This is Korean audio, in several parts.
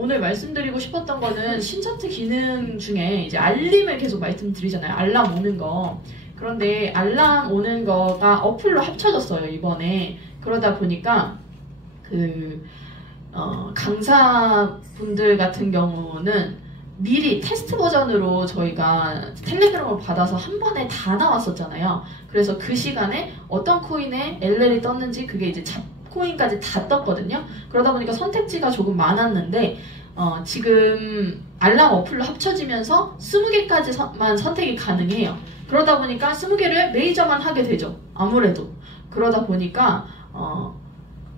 오늘 말씀드리고 싶었던 거는 신차트 기능 중에 이제 알림을 계속 말씀드리잖아요. 알람 오는 거. 그런데 알람 오는 거가 어플로 합쳐졌어요, 이번에. 그러다 보니까 강사분들 같은 경우는 미리 테스트 버전으로 저희가 텔레그램을 받아서 한 번에 다 나왔었잖아요. 그래서 그 시간에 어떤 코인에 LL이 떴는지 그게 이제 잡코인까지 다 떴거든요. 그러다 보니까 선택지가 조금 많았는데 지금 알람 어플로 합쳐지면서 20개까지만 선택이 가능해요. 그러다 보니까 20개를 메이저만 하게 되죠. 아무래도. 그러다 보니까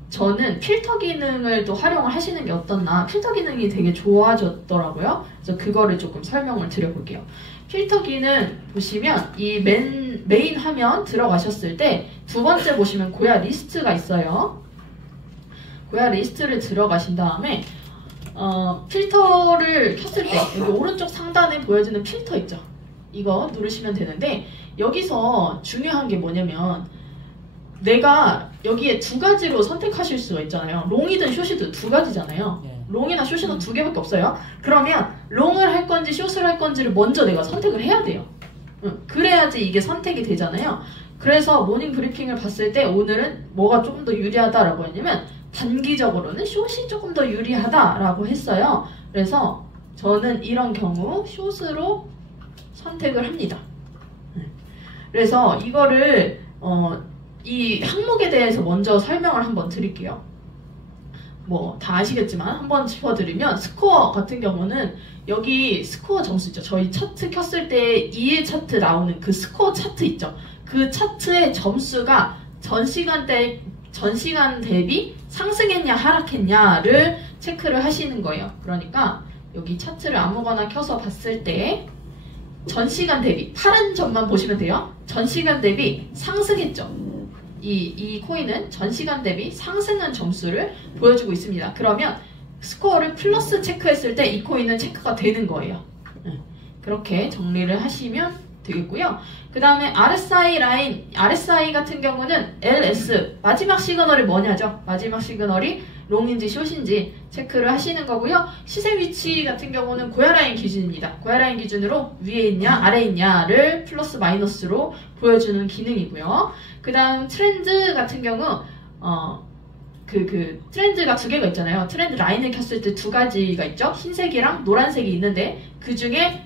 저는 필터 기능을 또 활용을 하시는 게 어떻나, 필터 기능이 되게 좋아졌더라고요. 그래서 그거를 조금 설명을 드려볼게요. 필터 기능 보시면 이 메인 화면 들어가셨을 때 두 번째 보시면 고야 리스트가 있어요. 고야 리스트를 들어가신 다음에 필터를 켰을 때 여기 오른쪽 상단에 보여지는 필터 있죠. 이거 누르시면 되는데 여기서 중요한 게 뭐냐면 내가 여기에 두 가지로 선택하실 수가 있잖아요. 롱이든 숏이든 두 가지잖아요. 롱이나 숏이나 두 개밖에 없어요. 그러면 롱을 할 건지 숏을 할 건지를 먼저 내가 선택을 해야 돼요. 그래야지 이게 선택이 되잖아요. 그래서 모닝 브리핑을 봤을 때 오늘은 뭐가 조금 더 유리하다라고 했냐면 단기적으로는 숏이 조금 더 유리하다라고 했어요. 그래서 저는 이런 경우 숏으로 선택을 합니다. 그래서 이거를 이 항목에 대해서 먼저 설명을 한번 드릴게요. 뭐 다 아시겠지만 한번 짚어드리면 스코어 같은 경우는 여기 스코어 점수 있죠. 저희 차트 켰을 때 2일 차트 나오는 그 스코어 차트 있죠. 그 차트의 점수가 전 시간 대비 상승했냐 하락했냐를 체크를 하시는 거예요. 그러니까 여기 차트를 아무거나 켜서 봤을 때 전 시간 대비 파란 점만 보시면 돼요. 전 시간 대비 상승했죠. 이 코인은 전 시간 대비 상승한 점수를 보여주고 있습니다. 그러면 스코어를 플러스 체크했을 때 이 코인은 체크가 되는 거예요. 그렇게 정리를 하시면 되겠고요. 그 다음에 RSI 라인, RSI 같은 경우는 LS, 마지막 시그널이 뭐냐죠? 마지막 시그널이 롱인지 숏인지 체크를 하시는 거고요. 시세 위치 같은 경우는 고야라인 기준입니다. 고야라인 기준으로 위에 있냐 아래에 있냐를 플러스 마이너스로 보여주는 기능이고요. 그 다음 트렌드 같은 경우 트렌드가 두 개가 있잖아요. 트렌드 라인을 켰을 때 두 가지가 있죠. 흰색이랑 노란색이 있는데 그 중에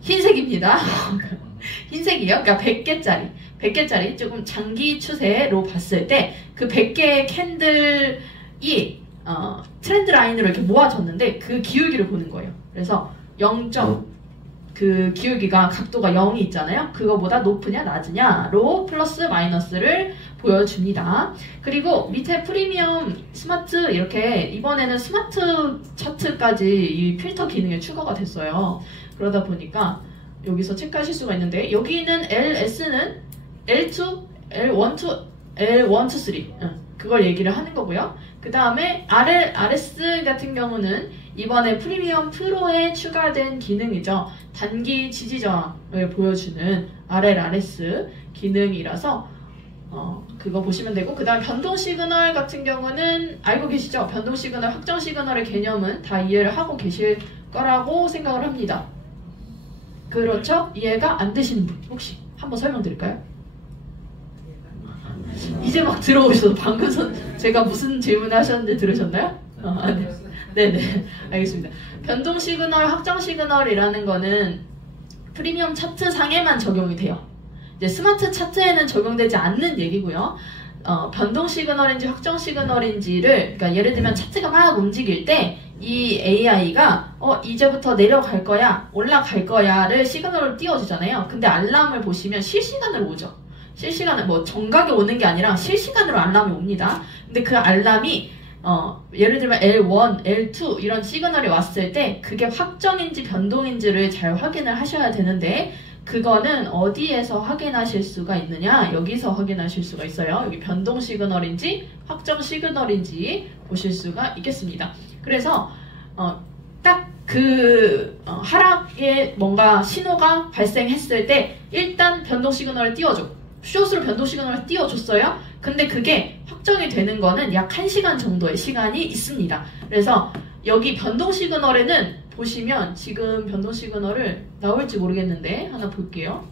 흰색입니다. 흰색이요. 그러니까 100개짜리 조금 장기 추세로 봤을 때 그 100개의 캔들이 트렌드 라인으로 이렇게 모아졌는데 그 기울기를 보는 거예요. 그래서 0. 그 기울기가 각도가 0이 있잖아요. 그거보다 높으냐 낮으냐로 플러스 마이너스를 보여줍니다. 그리고 밑에 프리미엄 스마트 이렇게 이번에는 스마트 차트까지 이 필터 기능이 추가가 됐어요. 그러다 보니까 여기서 체크하실 수가 있는데 여기는 LS는 L2, L1, L1, 2, 3 그걸 얘기를 하는 거고요. 그 다음에 RS 같은 경우는 이번에 프리미엄 프로에 추가된 기능이죠. 단기 지지 저항을 보여주는 RLRS 기능이라서 그거 보시면 되고 그 다음 변동 시그널 같은 경우는 알고 계시죠? 변동 시그널, 확정 시그널의 개념은 다 이해를 하고 계실 거라고 생각을 합니다. 그렇죠? 이해가 안 되시는 분 혹시 한번 설명드릴까요? 이제 막 들어오셔서 방금 제가 무슨 질문을 하셨는데 들으셨나요? 네. 네네 알겠습니다. 변동 시그널, 확정 시그널이라는 거는 프리미엄 차트 상에만 적용이 돼요. 이제 스마트 차트에는 적용되지 않는 얘기고요. 변동 시그널인지 확정 시그널인지를 그러니까 예를 들면 차트가 막 움직일 때 이 AI가 이제부터 내려갈 거야 올라갈 거야를 시그널을 띄워주잖아요. 근데 알람을 보시면 실시간으로 오죠. 실시간으로 뭐 정각이 오는 게 아니라 실시간으로 알람이 옵니다. 근데 그 알람이 예를 들면 L1, L2 이런 시그널이 왔을 때 그게 확정인지 변동인지를 잘 확인을 하셔야 되는데 그거는 어디에서 확인하실 수가 있느냐? 여기서 확인하실 수가 있어요. 여기 변동 시그널인지 확정 시그널인지 보실 수가 있겠습니다. 그래서 딱 그 하락에 뭔가 신호가 발생했을 때 일단 변동 시그널을 띄워줘. 숏으로 변동 시그널을 띄워줬어요. 근데 그게 확정이 되는 거는 약 1시간 정도의 시간이 있습니다. 그래서 여기 변동 시그널에는 보시면 지금 변동 시그널을 나올지 모르겠는데 하나 볼게요.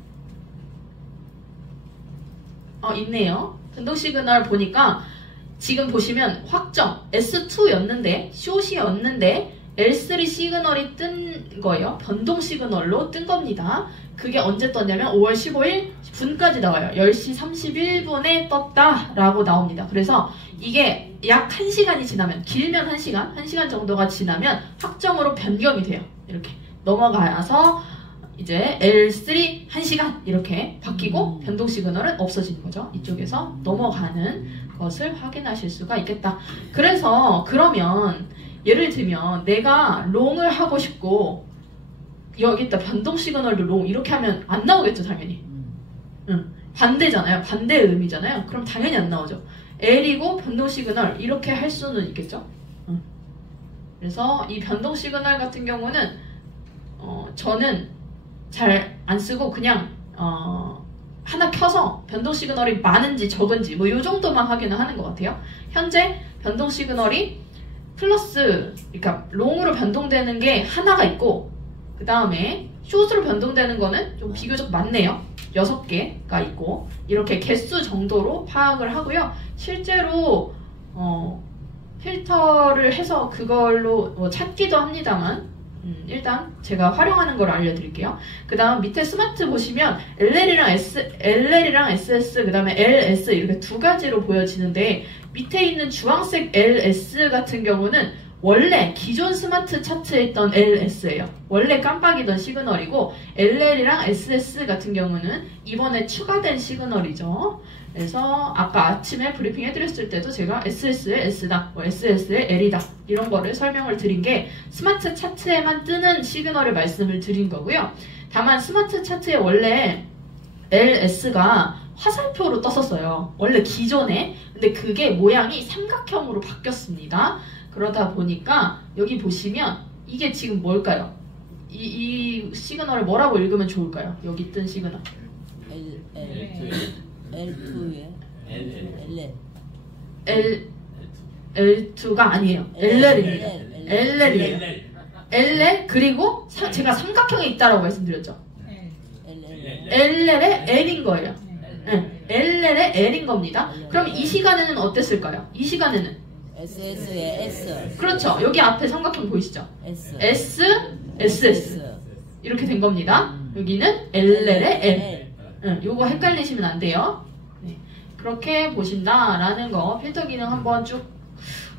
있네요. 변동 시그널 보니까 지금 보시면 확정 S2였는데 숏이었는데 L3 시그널이 뜬 거예요. 변동 시그널로 뜬 겁니다. 그게 언제 떴냐면 5월 15일 분까지 나와요. 10시 31분에 떴다라고 나옵니다. 그래서 이게 약 1시간이 지나면, 길면 1시간, 1시간 정도가 지나면 확정으로 변경이 돼요. 이렇게 넘어가서 이제 L3 1시간 이렇게 바뀌고 변동 시그널은 없어지는 거죠. 이쪽에서 넘어가는 것을 확인하실 수가 있겠다. 그래서 그러면 예를 들면 내가 롱을 하고 싶고 여기다 변동 시그널도 롱 이렇게 하면 안 나오겠죠, 당연히. 반대잖아요. 반대의 의미잖아요. 그럼 당연히 안 나오죠. L이고 변동 시그널 이렇게 할 수는 있겠죠. 그래서 이 변동 시그널 같은 경우는 저는 잘 안 쓰고 그냥 하나 켜서 변동 시그널이 많은지 적은지 뭐 이 정도만 확인을 하는 것 같아요. 현재 변동 시그널이 플러스, 그러니까 롱으로 변동되는 게 하나가 있고 그 다음에 숏으로 변동되는 거는 좀 비교적 많네요. 6개가 있고 이렇게 개수 정도로 파악을 하고요. 실제로 필터를 해서 그걸로 뭐 찾기도 합니다만 일단 제가 활용하는 걸 알려드릴게요. 그 다음 밑에 스마트 보시면 LL이랑 SS 그 다음에 LS 이렇게 두 가지로 보여지는데 밑에 있는 주황색 LS 같은 경우는 원래 기존 스마트 차트에 있던 LS예요. 원래 깜빡이던 시그널이고 LL이랑 SS 같은 경우는 이번에 추가된 시그널이죠. 그래서 아까 아침에 브리핑 해드렸을 때도 제가 SS의 S다, 뭐 SS의 L이다 이런 거를 설명을 드린 게 스마트 차트에만 뜨는 시그널을 말씀을 드린 거고요. 다만 스마트 차트에 원래 LS가 화살표로 떴었어요. 원래 기존에. 근데 그게 모양이 삼각형으로 바뀌었습니다. 그러다 보니까 여기 보시면 이게 지금 뭘까요? 이 시그널을 뭐라고 읽으면 좋을까요? 여기 뜬 시그널. L2에 L2가 아니에요. LL입니다. LL이에요. LL 그리고 제가 삼각형에 있다라고 말씀드렸죠. LL의 L인 거예요. LL의 L인 겁니다. 그럼 이 시간에는 어땠을까요? 이 시간에는 SS의 S. 그렇죠. 여기 앞에 삼각형 보이시죠? S. S, SS 이렇게 된 겁니다. 여기는 LL의 L. 요거 헷갈리시면 안 돼요. 네. 그렇게 보신다라는 거 필터 기능 한번 쭉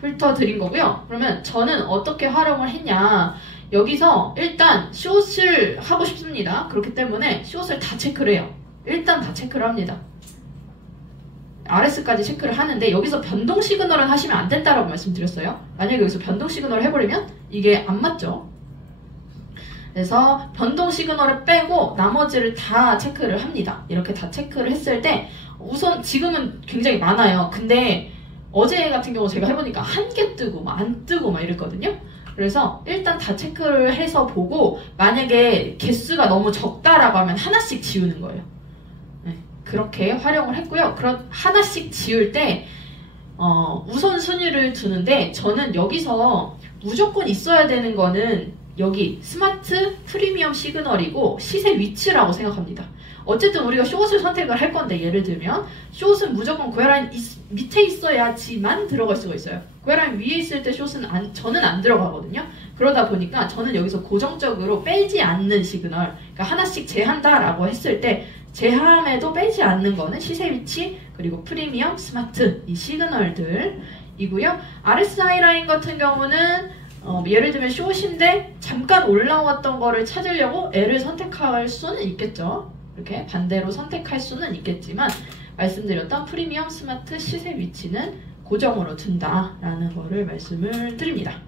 훑어드린 거고요. 그러면 저는 어떻게 활용을 했냐. 여기서 일단 숏을 하고 싶습니다. 그렇기 때문에 숏을 다 체크를 해요. 일단 다 체크를 합니다. RS까지 체크를 하는데 여기서 변동 시그널은 하시면 안 된다라고 말씀드렸어요. 만약에 여기서 변동 시그널을 해버리면 이게 안 맞죠. 그래서 변동 시그널을 빼고 나머지를 다 체크를 합니다. 이렇게 다 체크를 했을 때 우선 지금은 굉장히 많아요. 근데 어제 같은 경우 제가 해보니까 한 개 뜨고 막 안 뜨고 막 이랬거든요. 그래서 일단 다 체크를 해서 보고 만약에 개수가 너무 적다라고 하면 하나씩 지우는 거예요. 네, 그렇게 활용을 했고요. 그런 하나씩 지울 때 우선순위를 두는데 저는 여기서 무조건 있어야 되는 거는 여기 스마트 프리미엄 시그널이고 시세 위치라고 생각합니다. 어쨌든 우리가 숏을 선택을 할 건데 예를 들면 숏은 무조건 고혈압 밑에 있어야지만 들어갈 수가 있어요. 고혈압 위에 있을 때 숏은 저는 안 들어가거든요. 그러다 보니까 저는 여기서 고정적으로 빼지 않는 시그널, 그러니까 하나씩 제한다라고 했을 때 제함에도 빼지 않는 거는 시세 위치 그리고 프리미엄 스마트 이 시그널들이고요. RSI 라인 같은 경우는 예를 들면 숏인데 잠깐 올라왔던 거를 찾으려고 L을 선택할 수는 있겠죠. 이렇게 반대로 선택할 수는 있겠지만 말씀드렸던 프리미엄 스마트 시세 위치는 고정으로 둔다라는 거를 말씀을 드립니다.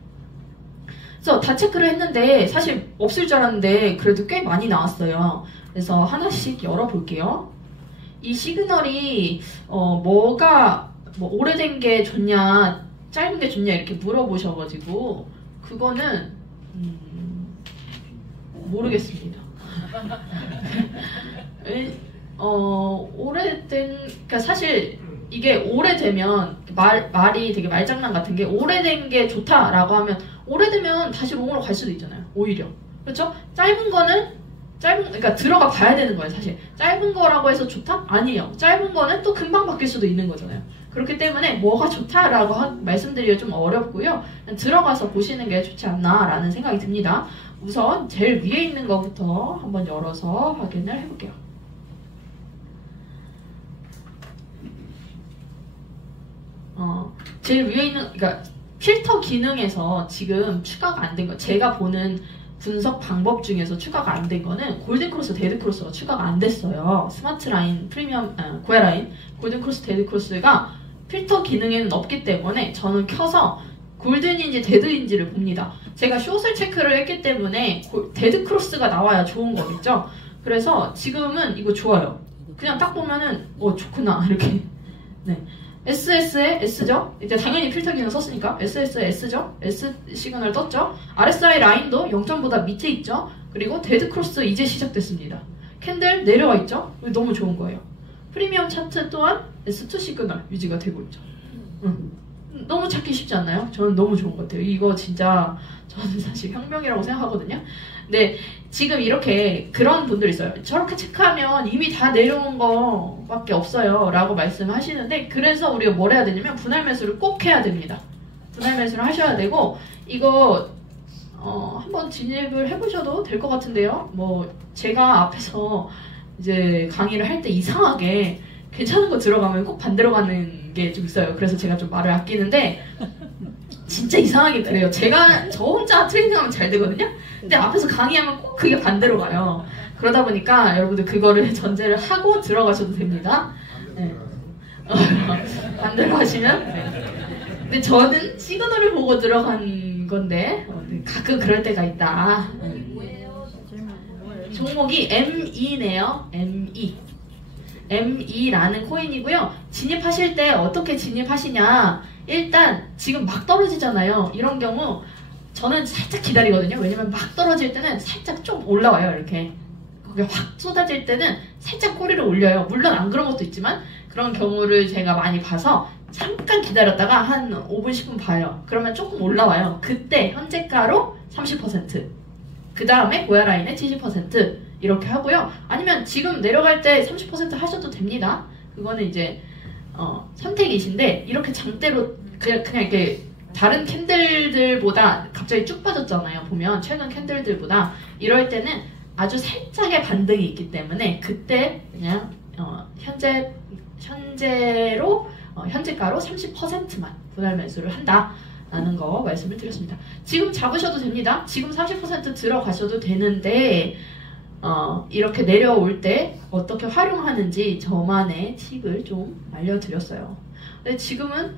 그래서 다 체크를 했는데 사실 없을 줄 알았는데 그래도 꽤 많이 나왔어요. 그래서 하나씩 열어볼게요. 이 시그널이 뭐가 오래된 게 좋냐 짧은 게 좋냐 이렇게 물어보셔가지고 그거는 모르겠습니다. 오래된, 그러니까 사실 이게 오래되면 말이 되게 말장난 같은 게 오래된 게 좋다라고 하면 오래되면 다시 롱으로 갈 수도 있잖아요. 오히려. 그렇죠? 그러니까 들어가 봐야 되는 거예요, 사실. 짧은 거라고 해서 좋다? 아니에요. 짧은 거는 또 금방 바뀔 수도 있는 거잖아요. 그렇기 때문에 뭐가 좋다라고 말씀드리기가 좀 어렵고요. 그냥 들어가서 보시는 게 좋지 않나라는 생각이 듭니다. 우선 제일 위에 있는 거부터 한번 열어서 확인을 해볼게요. 제일 위에 있는, 그러니까 필터 기능에서 지금 추가가 안 된 거, 제가 보는 분석 방법 중에서 추가가 안 된 거는 골든크로스, 데드크로스가 추가가 안 됐어요. 스마트라인, 프리미엄, 고야라인, 골든크로스, 데드크로스가 필터 기능에는 없기 때문에 저는 켜서 골든인지 데드인지를 봅니다. 제가 숏을 체크를 했기 때문에 데드크로스가 나와야 좋은 거겠죠? 그래서 지금은 이거 좋아요. 그냥 딱 보면은 좋구나 이렇게. 네. SS에 S죠? 이제 당연히 필터 기능 썼으니까 SS에 S죠? S 시그널 떴죠? RSI 라인도 0점보다 밑에 있죠? 그리고 데드크로스 이제 시작됐습니다. 캔들 내려와 있죠? 너무 좋은 거예요. 프리미엄 차트 또한 S2 시그널 유지가 되고 있죠. 너무 찾기 쉽지 않나요? 저는 너무 좋은 것 같아요. 이거 진짜 저는 사실 혁명이라고 생각하거든요. 근데 지금 이렇게 그런 분들 있어요. 저렇게 체크하면 이미 다 내려온 거밖에 없어요 라고 말씀하시는데, 그래서 우리가 뭘 해야 되냐면 분할 매수를 꼭 해야 됩니다. 분할 매수를 하셔야 되고, 이거 한번 진입을 해보셔도 될 것 같은데요. 뭐 제가 앞에서 이제 강의를 할 때 이상하게 괜찮은 거 들어가면 꼭 반대로 가는 게 좀 있어요. 그래서 제가 좀 말을 아끼는데 진짜 이상하게 그래요. 저 혼자 트레이닝하면 잘 되거든요. 근데 앞에서 강의하면 꼭 그게 반대로 가요. 그러다 보니까 여러분들 그거를 전제를 하고 들어가셔도 됩니다. 네. 반대로 하시면. 네. 근데 저는 시그널을 보고 들어간 건데 가끔 그럴 때가 있다. 종목이 ME네요. ME라는 코인이고요. 진입하실 때 어떻게 진입하시냐. 일단 지금 막 떨어지잖아요. 이런 경우 저는 살짝 기다리거든요. 왜냐면 막 떨어질 때는 살짝 좀 올라와요. 이렇게 거기 확 쏟아질 때는 살짝 꼬리를 올려요. 물론 안 그런 것도 있지만 그런 경우를 제가 많이 봐서 잠깐 기다렸다가 한 5분 10분 봐요. 그러면 조금 올라와요. 그때 현재가로 30%, 그 다음에 고야라인에 70% 이렇게 하고요. 아니면 지금 내려갈 때 30% 하셔도 됩니다. 그거는 이제 선택이신데, 이렇게 장대로 그냥 이렇게 다른 캔들들보다 갑자기 쭉 빠졌잖아요. 보면 최근 캔들들보다 이럴 때는 아주 살짝의 반등이 있기 때문에 그때 그냥 현재가로 30%만 분할 매수를 한다라는 거 말씀을 드렸습니다. 지금 잡으셔도 됩니다. 지금 30% 들어가셔도 되는데 이렇게 내려올 때 어떻게 활용하는지 저만의 팁을 좀 알려드렸어요. 근데 지금은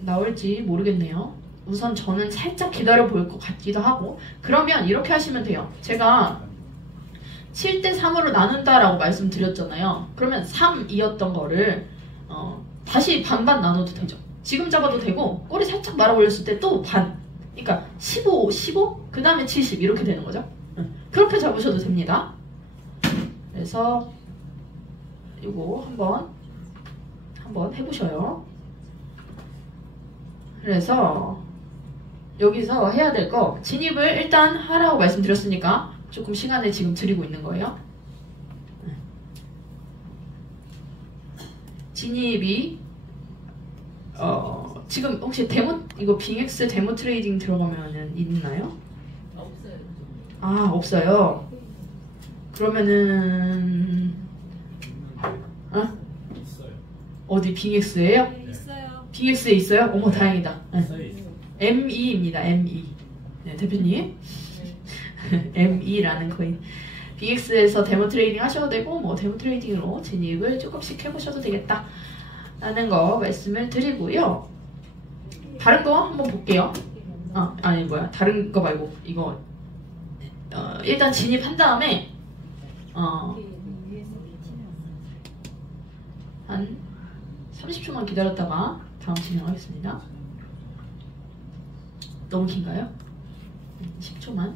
나올지 모르겠네요. 우선 저는 살짝 기다려 볼 것 같기도 하고. 그러면 이렇게 하시면 돼요. 제가 7대 3으로 나눈다라고 말씀드렸잖아요. 그러면 3이었던 거를 다시 반반 나눠도 되죠. 지금 잡아도 되고, 꼬리 살짝 말아 올렸을 때 또 반. 그러니까 15, 15, 그 다음에 70 이렇게 되는 거죠. 그렇게 잡으셔도 됩니다. 그래서 이거 한번 해보셔요. 그래서 여기서 해야 될 거, 진입을 일단 하라고 말씀드렸으니까 조금 시간을 지금 드리고 있는 거예요. 진입이 지금 혹시 이거 빙엑스 데모 트레이딩 들어가면은 있나요? 없어요. 아, 없어요. 그러면은 있어요. 어디 빙엑스예요? 있어요. 빙엑스에 있어요? 어머, 다행이다. 네. ME입니다. ME. 네, 대표님. ME라는 코인. 빙엑스에서 데모 트레이딩 하셔도 되고, 뭐 데모 트레이딩으로 진입을 조금씩 해보셔도 되겠다 라는 거 말씀을 드리고요. 다른 거 한번 볼게요. 다른 거 말고 이거 일단 진입한 다음에 한 30초만 기다렸다가 다음 진행하겠습니다. 너무 긴가요? 10초만.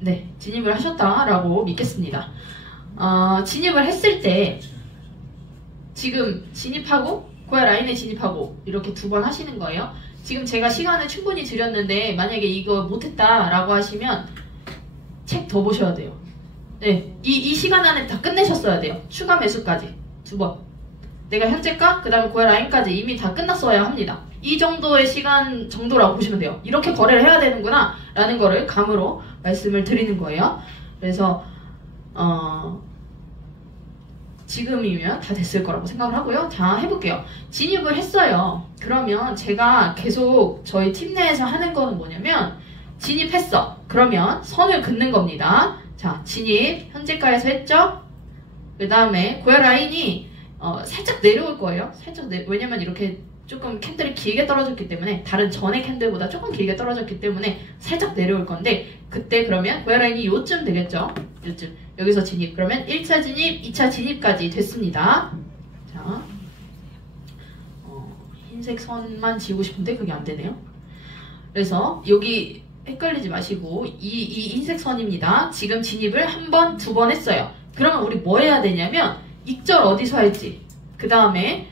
네, 진입을 하셨다라고 믿겠습니다. 진입을 했을 때 지금 진입하고 고야 라인에 진입하고 이렇게 2번 하시는 거예요. 지금 제가 시간을 충분히 드렸는데 만약에 이거 못했다라고 하시면 책 더 보셔야 돼요. 네, 이 시간 안에 다 끝내셨어야 돼요. 추가 매수까지 2번. 내가 현재가 그 다음에 고야 라인까지 이미 다 끝났어야 합니다. 이 정도의 시간 정도라고 보시면 돼요. 이렇게 거래를 해야 되는구나 라는 거를 감으로 말씀을 드리는 거예요. 그래서 지금이면 다 됐을 거라고 생각을 하고요. 자, 해볼게요. 진입을 했어요. 그러면 제가 계속 저희 팀 내에서 하는 거는 뭐냐면 진입했어. 그러면 선을 긋는 겁니다. 자, 진입 현재가에서 했죠? 그 다음에 고야 라인이 살짝 내려올 거예요. 살짝 왜냐면 이렇게 조금 캔들이 길게 떨어졌기 때문에 다른 전의 캔들보다 조금 길게 떨어졌기 때문에 살짝 내려올 건데 그때 그러면 고야 라인이 요쯤 되겠죠? 요쯤. 여기서 진입. 그러면 1차 진입, 2차 진입까지 됐습니다. 자, 흰색 선만 지우고 싶은데 그게 안 되네요. 그래서 여기 헷갈리지 마시고 이 흰색 선입니다. 지금 진입을 1번, 2번 했어요. 그러면 우리 뭐 해야 되냐면 익절 어디서 할지 그 다음에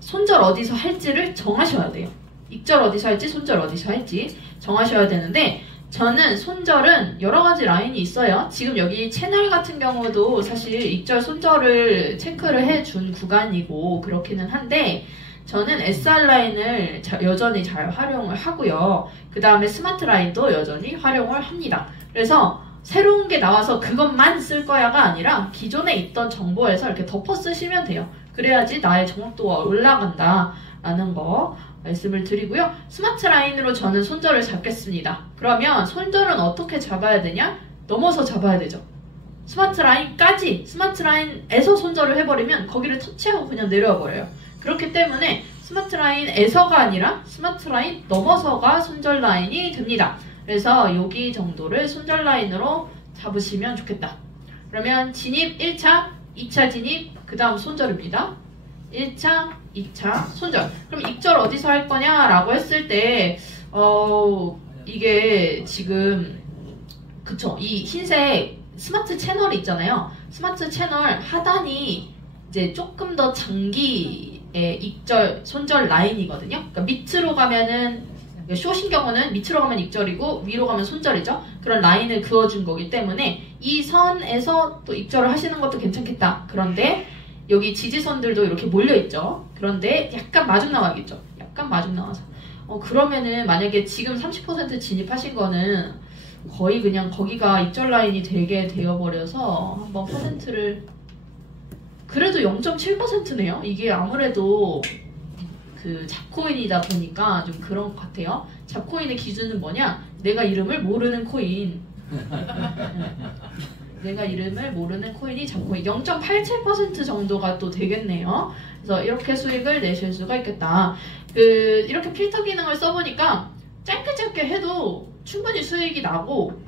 손절 어디서 할지를 정하셔야 돼요. 익절 어디서 할지 손절 어디서 할지 정하셔야 되는데 저는 손절은 여러 가지 라인이 있어요. 지금 여기 채널 같은 경우도 사실 익절 손절을 체크를 해준 구간이고 그렇기는 한데 저는 SR 라인을 여전히 잘 활용을 하고요. 그 다음에 스마트 라인도 여전히 활용을 합니다. 그래서 새로운 게 나와서 그것만 쓸 거야가 아니라 기존에 있던 정보에서 이렇게 덮어 쓰시면 돼요. 그래야지 나의 정확도가 올라간다라는 거 말씀을 드리고요. 스마트 라인으로 저는 손절을 잡겠습니다. 그러면 손절은 어떻게 잡아야 되냐? 넘어서 잡아야 되죠. 스마트 라인까지 스마트 라인에서 손절을 해버리면 거기를 터치하고 그냥 내려와 버려요. 그렇기 때문에 스마트 라인에서가 아니라 스마트 라인 넘어서가 손절 라인이 됩니다. 그래서 여기 정도를 손절 라인으로 잡으시면 좋겠다. 그러면 진입 1차, 2차 진입, 그 다음 손절입니다. 1차, 2차, 손절. 그럼 익절 어디서 할 거냐라고 했을 때 이게 지금 그쵸, 이 흰색 스마트 채널이 있잖아요. 스마트 채널 하단이 이제 조금 더 장기의 익절, 손절 라인이거든요. 그러니까 밑으로 가면은 숏인 경우는 밑으로 가면 익절이고 위로 가면 손절이죠. 그런 라인을 그어준 거기 때문에 이 선에서 또 익절을 하시는 것도 괜찮겠다. 그런데 여기 지지선들도 이렇게 몰려있죠. 그런데 약간 마중 나가겠죠. 약간 마중 나와서 그러면은 만약에 지금 30% 진입하신 거는 거의 그냥 거기가 익절 라인이 되게 되어버려서 한번 퍼센트를 그래도 0.7%네요. 이게 아무래도 그 잡코인이다 보니까 좀 그런 것 같아요. 잡코인의 기준은 뭐냐? 내가 이름을 모르는 코인. 내가 이름을 모르는 코인이 잡코인 0.87% 정도가 또 되겠네요. 그래서 이렇게 수익을 내실 수가 있겠다. 이렇게 필터 기능을 써보니까 짧게 해도 충분히 수익이 나고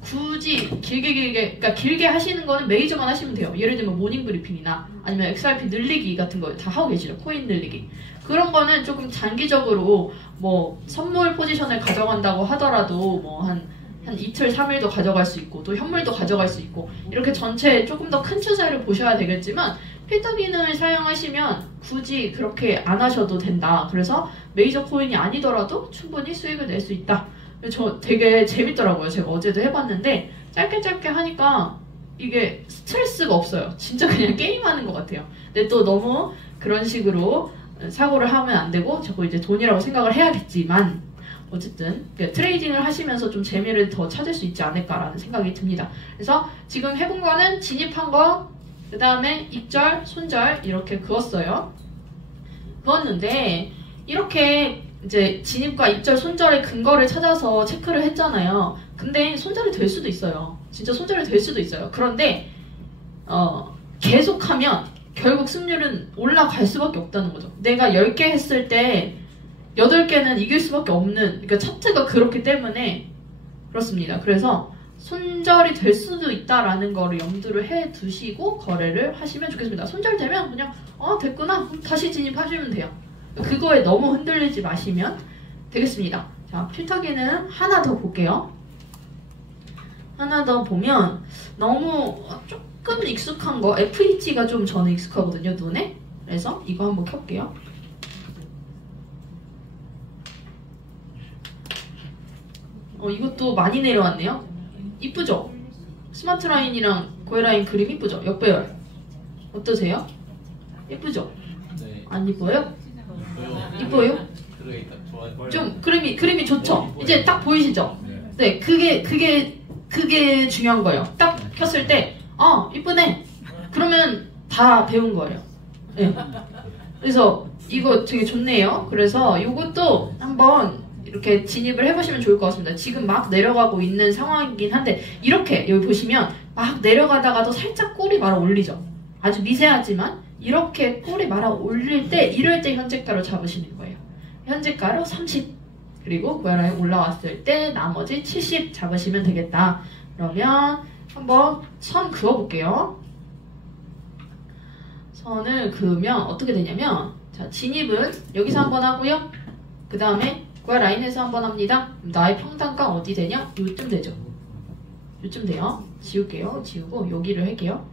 굳이 그러니까 길게 하시는 거는 메이저만 하시면 돼요. 예를 들면 모닝 브리핑이나 아니면 XRP 늘리기 같은 거 다 하고 계시죠. 코인 늘리기. 그런 거는 조금 장기적으로 뭐 선물 포지션을 가져간다고 하더라도 뭐 한 이틀, 3일도 가져갈 수 있고 또 현물도 가져갈 수 있고 이렇게 전체 조금 더 큰 추세를 보셔야 되겠지만 필터 기능을 사용하시면 굳이 그렇게 안 하셔도 된다. 그래서 메이저 코인이 아니더라도 충분히 수익을 낼 수 있다. 저 되게 재밌더라고요. 제가 어제도 해봤는데 짧게 하니까 이게 스트레스가 없어요. 진짜 그냥 게임하는 것 같아요. 근데 또 너무 그런 식으로 사고를 하면 안 되고 자꾸 이제 돈이라고 생각을 해야겠지만 어쨌든 트레이딩을 하시면서 좀 재미를 더 찾을 수 있지 않을까라는 생각이 듭니다. 그래서 지금 해본 거는 진입한 거, 그 다음에 익절, 손절 이렇게 그었어요. 그었는데 이렇게 이제 진입과 익절, 손절의 근거를 찾아서 체크를 했잖아요. 근데 손절이 될 수도 있어요. 진짜 손절이 될 수도 있어요. 그런데 계속하면 결국 승률은 올라갈 수밖에 없다는 거죠. 내가 10개 했을 때 8개는 이길 수밖에 없는, 그러니까 차트가 그렇기 때문에 그렇습니다. 그래서 손절이 될 수도 있다라는 거를 염두를 해 두시고 거래를 하시면 좋겠습니다. 손절되면 그냥 됐구나 다시 진입하시면 돼요. 그거에 너무 흔들리지 마시면 되겠습니다. 자, 필터 기능 하나 더 볼게요. 하나 더 보면 너무 조금 익숙한 거 FET가 좀 저는 익숙하거든요 눈에. 그래서 이거 한번 켤게요. 이것도 많이 내려왔네요. 이쁘죠? 스마트 라인이랑 고해라인 그림 이쁘죠? 역배열 어떠세요? 예쁘죠? 네. 안 이뻐요? 이뻐요. 이뻐요? 그러니까 좋아요. 좀 그림이 좋죠? 이제 딱 보이시죠? 네, 그게 중요한 거예요. 딱 켰을 때, 이쁘네. 그러면 다 배운 거예요. 네. 그래서 이거 되게 좋네요. 그래서 이것도 한번 이렇게 진입을 해보시면 좋을 것 같습니다. 지금 막 내려가고 있는 상황이긴 한데, 이렇게 여기 보시면 막 내려가다가도 살짝 꼬리 말아 올리죠. 아주 미세하지만 이렇게 꼬리 말아 올릴 때, 이럴 때 현재가로 잡으시는 거예요. 현재가로 30. 그리고 고해라인 올라왔을 때 나머지 70 잡으시면 되겠다. 그러면 한번 선 그어볼게요. 선을 그으면 어떻게 되냐면, 자, 진입은 여기서 한번 하고요. 그 다음에 고해라인에서 한번 합니다. 나의 평단가 어디 되냐? 요쯤 되죠. 요쯤 돼요. 지울게요. 지우고 여기를 할게요.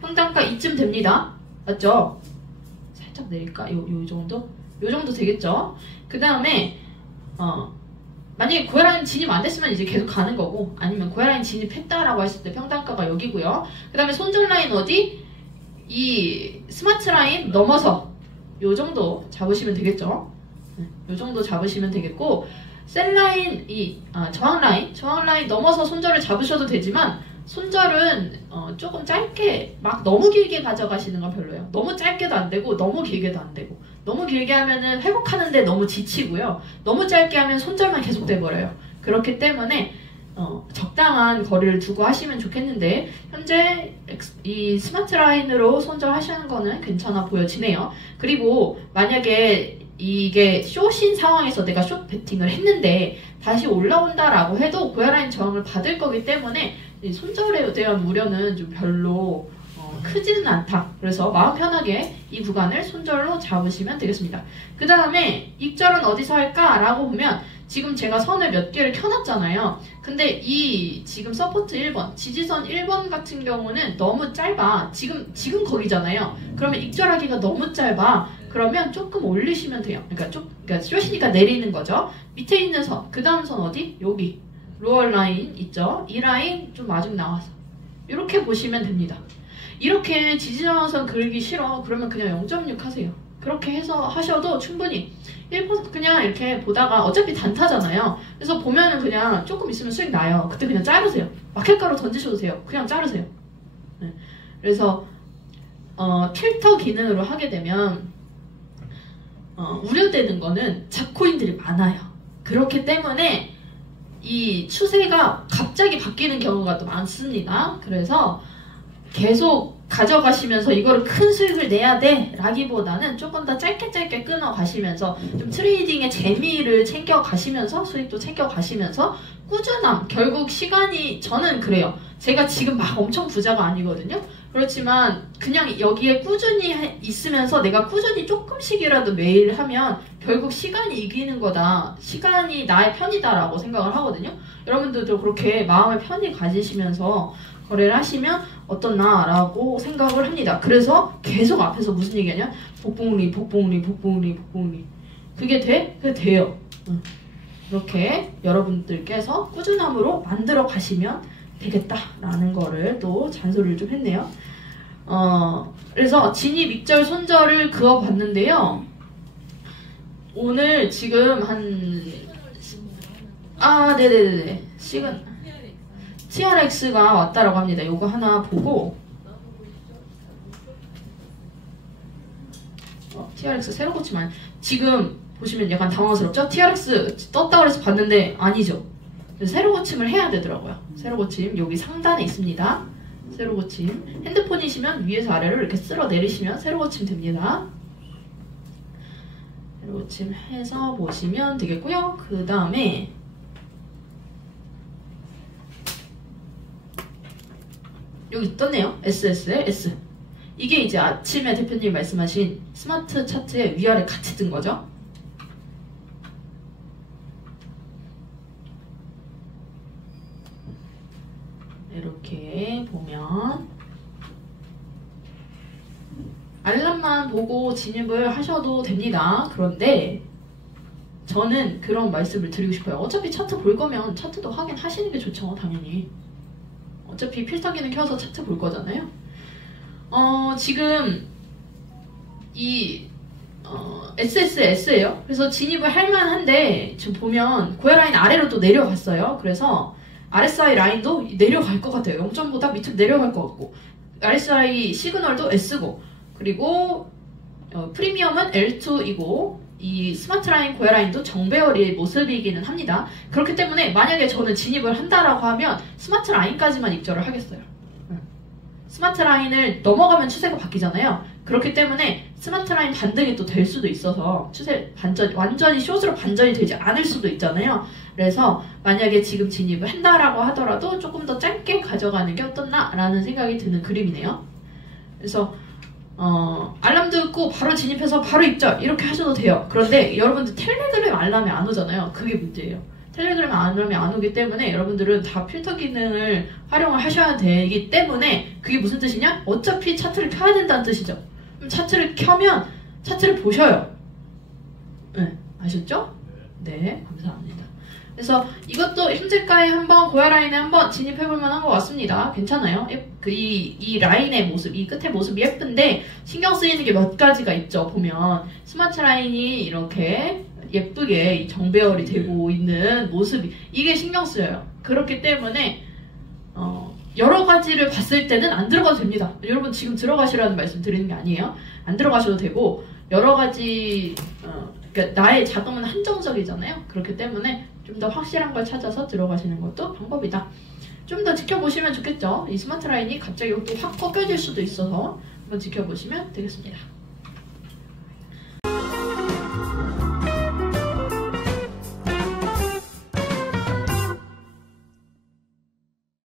평단가 이쯤 됩니다. 맞죠? 살짝 내릴까? 요 정도? 요 정도 되겠죠? 그 다음에 만약에 고해라인 진입 안 됐으면 이제 계속 가는 거고, 아니면 고해라인 진입했다라고 했을 때 평단가가 여기고요. 그 다음에 손절 라인 어디? 이 스마트 라인 넘어서 요 정도 잡으시면 되겠죠. 요 정도 잡으시면 되겠고, 셀 라인, 저항 라인 넘어서 손절을 잡으셔도 되지만, 손절은 조금 짧게, 막 너무 길게 가져가시는 건 별로예요. 너무 짧게도 안 되고 너무 길게도 안 되고, 너무 길게 하면은 회복하는데 너무 지치고요. 너무 짧게 하면 손절만 계속 돼버려요. 그렇기 때문에 적당한 거리를 두고 하시면 좋겠는데, 현재 이 스마트 라인으로 손절하시는 거는 괜찮아 보여지네요. 그리고 만약에 이게 숏인 상황에서 내가 숏 베팅을 했는데 다시 올라온다라고 해도 고해라인 저항을 받을 거기 때문에 이 손절에 대한 우려는 좀 별로 크지는 않다. 그래서 마음 편하게 이 구간을 손절로 잡으시면 되겠습니다. 그 다음에 익절은 어디서 할까라고 보면, 지금 제가 선을 몇 개를 켜놨잖아요. 근데 이 지금 서포트 1번, 지지선 1번 같은 경우는 너무 짧아. 지금 거기잖아요. 그러면 익절하기가 너무 짧아. 그러면 조금 올리시면 돼요. 그러니까 숏이니까 내리는 거죠. 밑에 있는 선, 그 다음 선 어디? 여기 로어 라인 있죠? 이 라인 좀 마중 나와서 이렇게 보시면 됩니다. 이렇게 지지선을 그리기 싫어. 그러면 그냥 0.6 하세요. 그렇게 해서 하셔도 충분히 1% 그냥 이렇게 보다가 어차피 단타잖아요. 그래서 보면은 그냥 조금 있으면 수익 나요. 그때 그냥 자르세요. 마켓가로 던지셔도 돼요. 그냥 자르세요. 네. 그래서 필터 기능으로 하게 되면 우려되는 거는 잡코인들이 많아요. 그렇기 때문에 이 추세가 갑자기 바뀌는 경우가 또 많습니다. 그래서 계속 가져가시면서 이거를 큰 수익을 내야 돼 라기보다는 조금 더 짧게 끊어 가시면서 좀 트레이딩의 재미를 챙겨 가시면서 수익도 챙겨 가시면서 꾸준함, 결국 시간이, 저는 그래요. 제가 지금 막 엄청 부자가 아니거든요. 그렇지만 그냥 여기에 꾸준히 있으면서 내가 꾸준히 조금씩이라도 매일 하면 결국 시간이 이기는 거다. 시간이 나의 편이다라고 생각을 하거든요. 여러분들도 그렇게 마음을 편히 가지시면서 거래를 하시면 어떻나라고 생각을 합니다. 그래서 계속 앞에서 무슨 얘기하냐? 복봉리. 그게 돼? 그게 돼요. 이렇게 여러분들께서 꾸준함으로 만들어 가시면 되겠다라는 거를 또 잔소리를 좀 했네요. 그래서 진입, 익절, 손절을 그어봤는데요. 오늘 지금 네네네. 시간. TRX가 왔다라고 합니다. 요거 하나 보고, TRX 새로 고치면, 지금 보시면 약간 당황스럽죠? TRX 떴다고 해서 봤는데 아니죠. 새로 고침을 해야 되더라고요. 새로 고침 여기 상단에 있습니다. 새로 고침, 핸드폰이시면 위에서 아래로 이렇게 쓸어 내리시면 새로 고침 됩니다. 새로 고침 해서 보시면 되겠고요. 그 다음에 여기 떴네요. SS의 S. 이게 이제 아침에 대표님이 말씀하신 스마트 차트의 위아래 같이 뜬 거죠. 이렇게 보면 알람만 보고 진입을 하셔도 됩니다. 그런데 저는 그런 말씀을 드리고 싶어요. 어차피 차트 볼 거면 차트도 확인하시는 게 좋죠. 당연히. 어차피 필터 기능 켜서 차트 볼 거잖아요. 지금 이 SSS예요. 그래서 진입을 할 만한데 지금 보면 고야 라인 아래로 또 내려갔어요. 그래서 RSI 라인도 내려갈 것 같아요. 0점보다 밑으로 내려갈 것 같고 RSI 시그널도 S고 그리고 프리미엄은 L2이고 이 스마트 라인 고야 라인도 정배열의 모습이기는 합니다. 그렇기 때문에 만약에 저는 진입을 한다라고 하면 스마트 라인까지만 입절을 하겠어요. 스마트 라인을 넘어가면 추세가 바뀌잖아요. 그렇기 때문에 스마트 라인 반등이 또 될 수도 있어서 추세 반전, 완전히 숏으로 반전이 되지 않을 수도 있잖아요. 그래서 만약에 지금 진입을 한다라고 하더라도 조금 더 짧게 가져가는 게 어떻나라는 생각이 드는 그림이네요. 그래서 알람 듣고 바로 진입해서 바로 입절 이렇게 하셔도 돼요. 그런데 여러분들 텔레그램 알람이 안 오잖아요. 그게 문제예요. 텔레그램 알람이 안 오기 때문에 여러분들은 다 필터 기능을 활용을 하셔야 되기 때문에 그게 무슨 뜻이냐? 어차피 차트를 켜야 된다는 뜻이죠. 그럼 차트를 켜면 차트를 보셔요. 네, 아셨죠? 네, 감사합니다. 그래서 이것도 현재가에 한번 고야 라인에 한번 진입해볼 만한 것 같습니다. 괜찮아요. 이 라인의 모습, 이 끝의 모습이 예쁜데 신경 쓰이는 게 몇 가지가 있죠. 보면 스마트 라인이 이렇게 예쁘게 이 정배열이 되고 있는 모습이 이게 신경 쓰여요. 그렇기 때문에 여러 가지를 봤을 때는 안 들어가도 됩니다. 여러분 지금 들어가시라는 말씀 드리는 게 아니에요. 안 들어가셔도 되고 여러 가지 그러니까 나의 자금은 한정적이잖아요. 그렇기 때문에 좀 더 확실한 걸 찾아서 들어가시는 것도 방법이다. 좀 더 지켜보시면 좋겠죠. 이 스마트 라인이 갑자기 또 확 꺾여질 수도 있어서 한번 지켜보시면 되겠습니다.